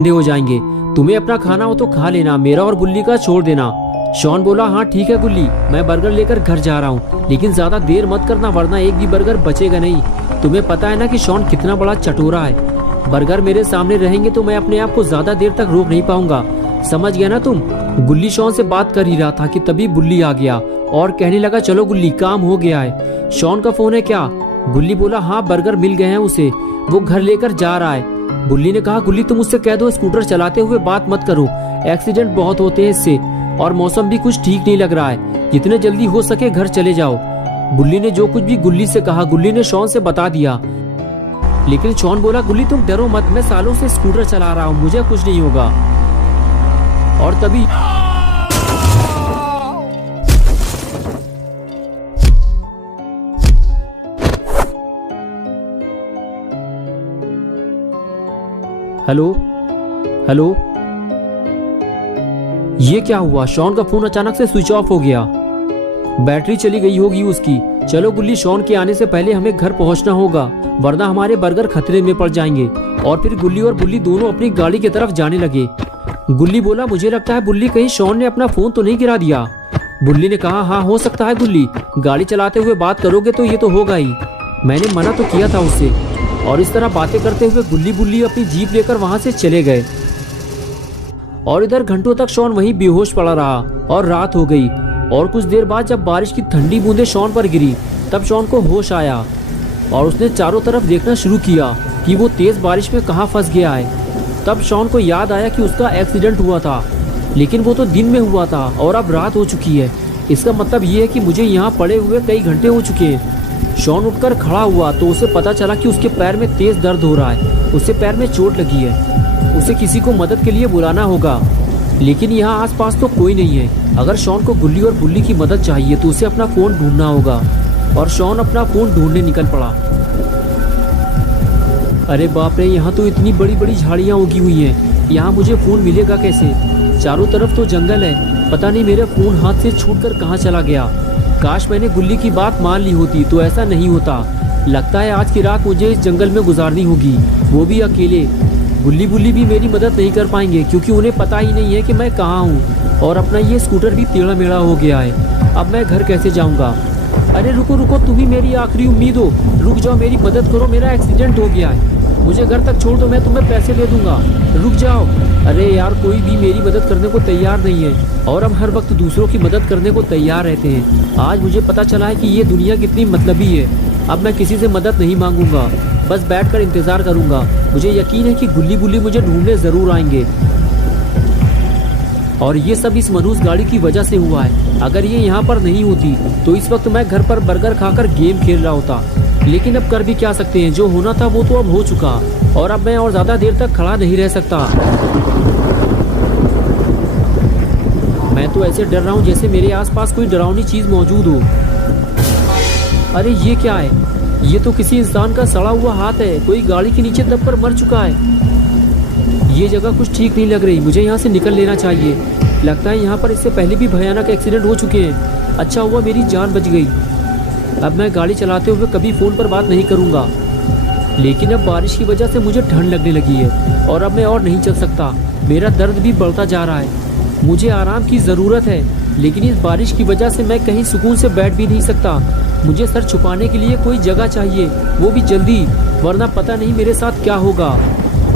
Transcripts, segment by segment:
ठंडे हो जाएंगे। तुम्हें अपना खाना हो तो खा लेना, मेरा और गुल्ली का छोड़ देना। शॉन बोला, हाँ ठीक है गुल्ली, मैं बर्गर लेकर घर जा रहा हूँ, लेकिन ज्यादा देर मत करना वरना एक भी बर्गर बचेगा नहीं। तुम्हें पता है ना कि शॉन कितना बड़ा चटोरा है। बर्गर मेरे सामने रहेंगे तो मैं अपने आप को ज्यादा देर तक रोक नहीं पाऊंगा, समझ गया ना तुम। गुल्ली शॉन से बात कर ही रहा था कि तभी बुल्ली आ गया और कहने लगा, चलो गुल्ली काम हो गया है। शॉन का फोन है क्या? गुल्ली बोला, हाँ बर्गर मिल गए हैं उसे, वो घर लेकर जा रहा है। बुल्ली ने कहा, गुल्ली तुम उससे कह दो स्कूटर चलाते हुए बात मत करो, एक्सीडेंट बहुत होते हैं इससे, और मौसम भी कुछ ठीक नहीं लग रहा है, जितने जल्दी हो सके घर चले जाओ। बुल्ली ने जो कुछ भी गुल्ली से कहा गुल्ली ने शॉन से बता दिया, लेकिन शॉन बोला, गुल्ली तुम डरो मत, मैं सालों से स्कूटर चला रहा हूँ, मुझे कुछ नहीं होगा। और तभी हेलो हेलो, ये क्या हुआ? शॉन का फोन अचानक से स्विच ऑफ हो गया, बैटरी चली गई होगी उसकी। चलो गुल्ली, शॉन के आने से पहले हमें घर पहुंचना होगा वरना हमारे बर्गर खतरे में पड़ जाएंगे। और फिर गुल्ली और बुल्ली दोनों अपनी गाड़ी की तरफ जाने लगे। गुल्ली बोला, मुझे लगता है बुल्ली कहीं शॉन ने अपना फोन तो नहीं गिरा दिया। बुल्ली ने कहा, हाँ हो सकता है गुल्ली, गाड़ी चलाते हुए बात करोगे तो ये तो होगा ही, मैंने मना तो किया था उससे। और इस तरह बातें करते हुए गुल्ली बुल्ली अपनी जीप लेकर वहां से चले गए। और इधर घंटों तक शॉन वहीं बेहोश पड़ा रहा और रात हो गई। और कुछ देर बाद जब बारिश की ठंडी बूंदें शॉन पर गिरी तब शॉन को होश आया और उसने चारों तरफ देखना शुरू किया कि वो तेज बारिश में कहाँ फंस गया है। तब शॉन को याद आया कि उसका एक्सीडेंट हुआ था, लेकिन वो तो दिन में हुआ था और अब रात हो चुकी है। इसका मतलब ये है कि मुझे यहाँ पड़े हुए कई घंटे हो चुके हैं। शॉन उठकर खड़ा हुआ तो उसे पता चला कि उसके पैर में तेज दर्द हो रहा है, उसे पैर में चोट लगी है, उसे किसी को मदद के लिए बुलाना होगा, लेकिन यहाँ आसपास तो कोई नहीं है। अगर शॉन को गुल्ली और बुल्ली की मदद चाहिए तो उसे अपना फोन ढूंढना होगा। और शॉन अपना फोन ढूंढने निकल पड़ा। अरे बाप रे, यहाँ तो इतनी बड़ी बड़ी झाड़ियाँ उगी हुई हैं, यहाँ मुझे फोन मिलेगा कैसे? चारों तरफ तो जंगल है, पता नहीं मेरा फोन हाथ से छूटकर कहाँ चला गया। काश मैंने गुल्ली की बात मान ली होती तो ऐसा नहीं होता। लगता है आज की रात मुझे इस जंगल में गुजारनी होगी, वो भी अकेले। गुल्ली बुल्ली भी मेरी मदद नहीं कर पाएंगे क्योंकि उन्हें पता ही नहीं है कि मैं कहाँ हूँ, और अपना ये स्कूटर भी टेढ़ा मेढ़ा हो गया है। अब मैं घर कैसे जाऊँगा? अरे रुको रुको, तुम ही मेरी आखिरी उम्मीद हो, रुक जाओ, मेरी मदद करो, मेरा एक्सीडेंट हो गया है, मुझे घर तक छोड़ दो, मैं तुम्हें पैसे दे दूंगा, रुक जाओ। अरे यार, कोई भी मेरी मदद करने को तैयार नहीं है और हम हर वक्त दूसरों की मदद करने को तैयार रहते हैं। आज मुझे पता चला है कि ये दुनिया कितनी मतलबी है। अब मैं किसी से मदद नहीं मांगूंगा, बस बैठकर इंतजार करूंगा। मुझे यकीन है कि गुल्ली बुल्ली मुझे ढूंढने जरूर आएंगे, और ये सब इस मनहूस गाड़ी की वजह से हुआ है। अगर ये यहाँ पर नहीं होती तो इस वक्त मैं घर पर बर्गर खाकर गेम खेल रहा होता, लेकिन अब कर भी क्या सकते हैं, जो होना था वो तो अब हो चुका, और अब मैं और ज्यादा देर तक खड़ा नहीं रह सकता। मैं तो ऐसे डर रहा हूँ जैसे मेरे आसपास कोई डरावनी चीज मौजूद हो। अरे ये क्या है? ये तो किसी इंसान का सड़ा हुआ हाथ है, कोई गाड़ी के नीचे दबकर मर चुका है। ये जगह कुछ ठीक नहीं लग रही, मुझे यहाँ से निकल लेना चाहिए। लगता है यहाँ पर इससे पहले भी भयानक एक्सीडेंट हो चुके हैं। अच्छा हुआ मेरी जान बच गई। अब मैं गाड़ी चलाते हुए कभी फ़ोन पर बात नहीं करूँगा, लेकिन अब बारिश की वजह से मुझे ठंड लगने लगी है और अब मैं और नहीं चल सकता। मेरा दर्द भी बढ़ता जा रहा है, मुझे आराम की ज़रूरत है, लेकिन इस बारिश की वजह से मैं कहीं सुकून से बैठ भी नहीं सकता। मुझे सर छुपाने के लिए कोई जगह चाहिए, वो भी जल्दी, वरना पता नहीं मेरे साथ क्या होगा।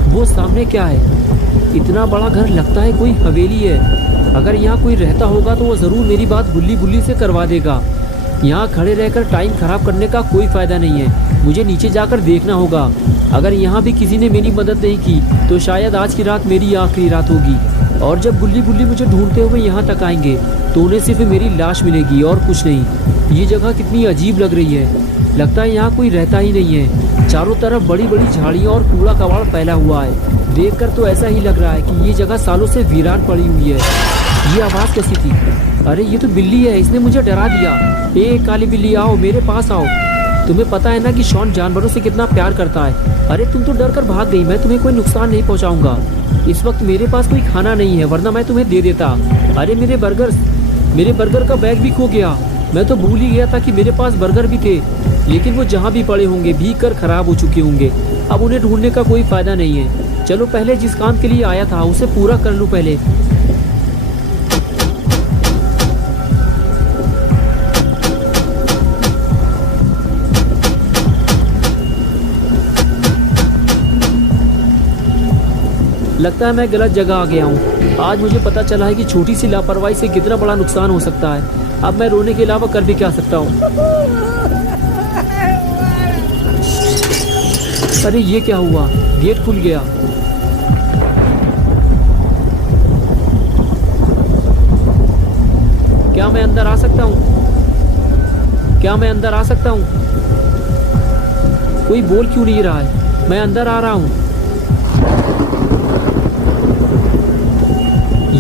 वो सामने क्या है? इतना बड़ा घर, लगता है कोई हवेली है। अगर यहाँ कोई रहता होगा तो वो ज़रूर मेरी बात गुल्ली बुल्ली से करवा देगा। यहाँ खड़े रहकर टाइम खराब करने का कोई फ़ायदा नहीं है, मुझे नीचे जाकर देखना होगा। अगर यहाँ भी किसी ने मेरी मदद नहीं की तो शायद आज की रात मेरी आखिरी रात होगी, और जब गुल्ली बुल्ली मुझे ढूंढते हुए यहाँ तक आएंगे तो उन्हें सिर्फ मेरी लाश मिलेगी और कुछ नहीं। ये जगह कितनी अजीब लग रही है, लगता है यहाँ कोई रहता ही नहीं है। चारों तरफ बड़ी बड़ी झाड़ियाँ और कूड़ा कबाड़ फैला हुआ है, देखकर तो ऐसा ही लग रहा है कि ये जगह सालों से वीरान पड़ी हुई है। ये आवाज़ कैसी थी? अरे ये तो बिल्ली है, इसने मुझे डरा दिया। ए काली बिल्ली, आओ मेरे पास आओ। तुम्हें पता है ना कि शॉन जानवरों से कितना प्यार करता है। अरे तुम तो डर कर भाग गई, मैं तुम्हें कोई नुकसान नहीं पहुंचाऊंगा। इस वक्त मेरे पास कोई खाना नहीं है, वरना मैं तुम्हें दे देता। अरे मेरे बर्गर का बैग भी खो गया, मैं तो भूल ही गया था कि मेरे पास बर्गर भी थे, लेकिन वो जहाँ भी पड़े होंगे भीग कर खराब हो चुके होंगे। अब उन्हें ढूंढने का कोई फायदा नहीं है। चलो पहले जिस काम के लिए आया था उसे पूरा कर लूं पहले। लगता है मैं गलत जगह आ गया हूँ। आज मुझे पता चला है कि छोटी सी लापरवाही से कितना बड़ा नुकसान हो सकता है। अब मैं रोने के अलावा कर भी क्या सकता हूँ। अरे ये क्या हुआ, गेट खुल गया। क्या मैं अंदर आ सकता हूँ? क्या मैं अंदर आ सकता हूँ? कोई बोल क्यों नहीं रहा है? मैं अंदर आ रहा हूँ।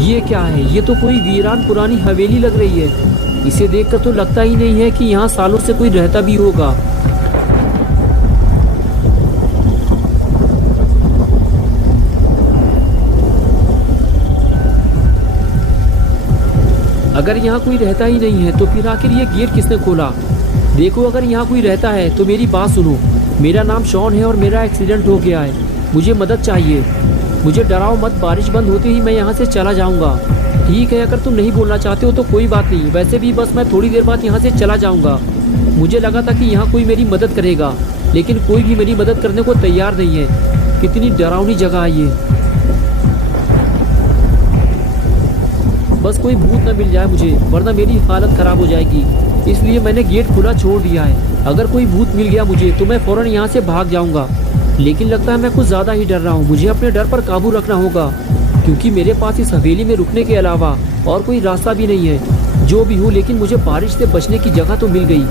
ये क्या है? ये तो कोई वीरान पुरानी हवेली लग रही है। इसे देखकर तो लगता ही नहीं है कि यहाँ सालों से कोई रहता भी होगा। अगर यहाँ कोई रहता ही नहीं है तो फिर आखिर ये गेट किसने खोला? देखो, अगर यहाँ कोई रहता है तो मेरी बात सुनो। मेरा नाम शॉन है और मेरा एक्सीडेंट हो गया है। मुझे मदद चाहिए। मुझे डराओ मत, बारिश बंद होते ही मैं यहाँ से चला जाऊँगा। ठीक है, अगर तुम नहीं बोलना चाहते हो तो कोई बात नहीं। वैसे भी बस मैं थोड़ी देर बाद यहाँ से चला जाऊँगा। मुझे लगा था कि यहाँ कोई मेरी मदद करेगा, लेकिन कोई भी मेरी मदद करने को तैयार नहीं है। कितनी डरावनी जगह है ये। बस कोई भूत न मिल जाए मुझे, वरना मेरी हालत ख़राब हो जाएगी। इसलिए मैंने गेट खुला छोड़ दिया है। अगर कोई भूत मिल गया मुझे तो मैं फ़ौरन यहाँ से भाग जाऊँगा। लेकिन लगता है मैं कुछ ज़्यादा ही डर रहा हूँ। मुझे अपने डर पर काबू रखना होगा, क्योंकि मेरे पास इस हवेली में रुकने के अलावा और कोई रास्ता भी नहीं है। जो भी हो, लेकिन मुझे बारिश से बचने की जगह तो मिल गई।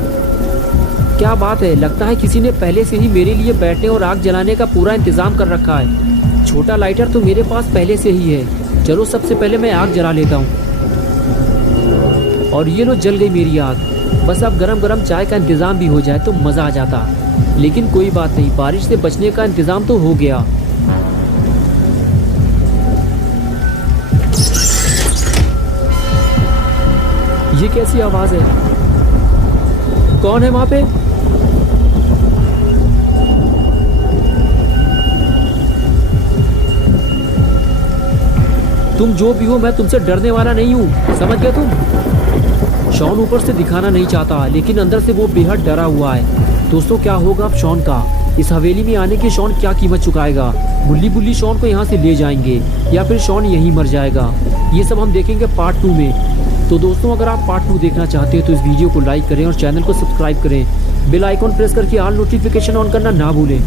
क्या बात है, लगता है किसी ने पहले से ही मेरे लिए बैठने और आग जलाने का पूरा इंतज़ाम कर रखा है। छोटा लाइटर तो मेरे पास पहले से ही है। चलो सबसे पहले मैं आग जला लेता हूँ। और ये लो, जल गई मेरी आग। बस अब गरम गरम चाय का इंतज़ाम भी हो जाए तो मज़ा आ जाता। लेकिन कोई बात नहीं, बारिश से बचने का इंतज़ाम तो हो गया। ये कैसी आवाज़ है? कौन है वहाँ पे? तुम जो भी हो, मैं तुमसे डरने वाला नहीं हूँ, समझ गए तुम? शॉन ऊपर से दिखाना नहीं चाहता, लेकिन अंदर से वो बेहद डरा हुआ है। दोस्तों, क्या होगा अब शॉन का? इस हवेली में आने की शॉन क्या कीमत चुकाएगा? बुल्ली बुल्ली शॉन को यहाँ से ले जाएंगे या फिर शॉन यहीं मर जाएगा? ये सब हम देखेंगे पार्ट 2 में। तो दोस्तों, अगर आप पार्ट 2 देखना चाहते हैं तो इस वीडियो को लाइक करें और चैनल को सब्सक्राइब करें। बेल आइकॉन प्रेस करके ऑल नोटिफिकेशन ऑन करना ना भूलें।